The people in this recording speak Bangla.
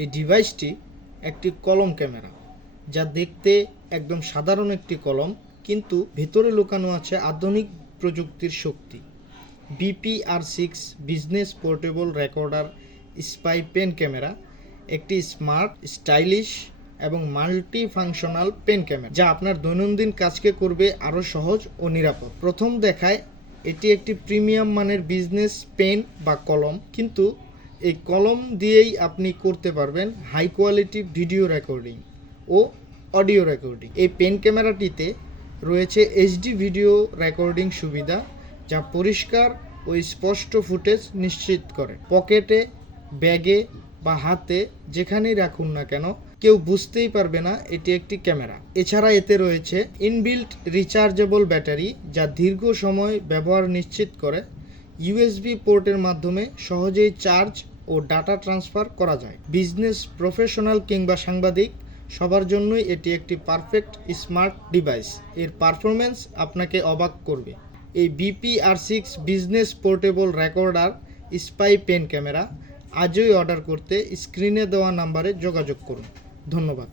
এই ডিভাইসটি একটি কলম ক্যামেরা, যা দেখতে একদম সাধারণ একটি কলম, কিন্তু ভেতরে লুকানো আছে আধুনিক প্রযুক্তির শক্তি। BPR6 business portable recorder spy pen camera একটি স্মার্ট, স্টাইলিশ এবং মাল্টি ফাংশনাল পেন ক্যামেরা, যা আপনার দৈনন্দিন কাজকে করবে আরও সহজ ও নিরাপদ। প্রথম দেখায় এটি একটি প্রিমিয়াম মানের বিজনেস পেন বা কলম, কিন্তু এই কলম দিয়েই আপনি করতে পারবেন হাই কোয়ালিটি ভিডিও রেকর্ডিং ও অডিও রেকর্ডিং। এই পেন ক্যামেরাটিতে রয়েছে HD ভিডিও রেকর্ডিং সুবিধা, যা পরিষ্কার ও স্পষ্ট ফুটেজ নিশ্চিত করে। পকেটে, ব্যাগে বা হাতে যেখানেই রাখুন না কেন, কেউ বুঝতেই পারবে না এটি একটি ক্যামেরা। এছাড়া এতে রয়েছে ইনবিল্ট রিচার্জেবল ব্যাটারি, যা দীর্ঘ সময় ব্যবহার নিশ্চিত করে। USB পোর্টের মাধ্যমে সহজেই চার্জ ও ডাটা ট্রান্সফার করা যায়। বিজনেস, প্রফেশনাল কিংবা সাংবাদিক সবার জন্যই এটি একটি পারফেক্ট স্মার্ট ডিভাইস। এর পারফরম্যান্স আপনাকে অবাক করবে। এই BPR6 business portable recorder spy pen camera আজই অর্ডার করতে স্ক্রিনে দেওয়া নাম্বারে যোগাযোগ করুন। ধন্যবাদ।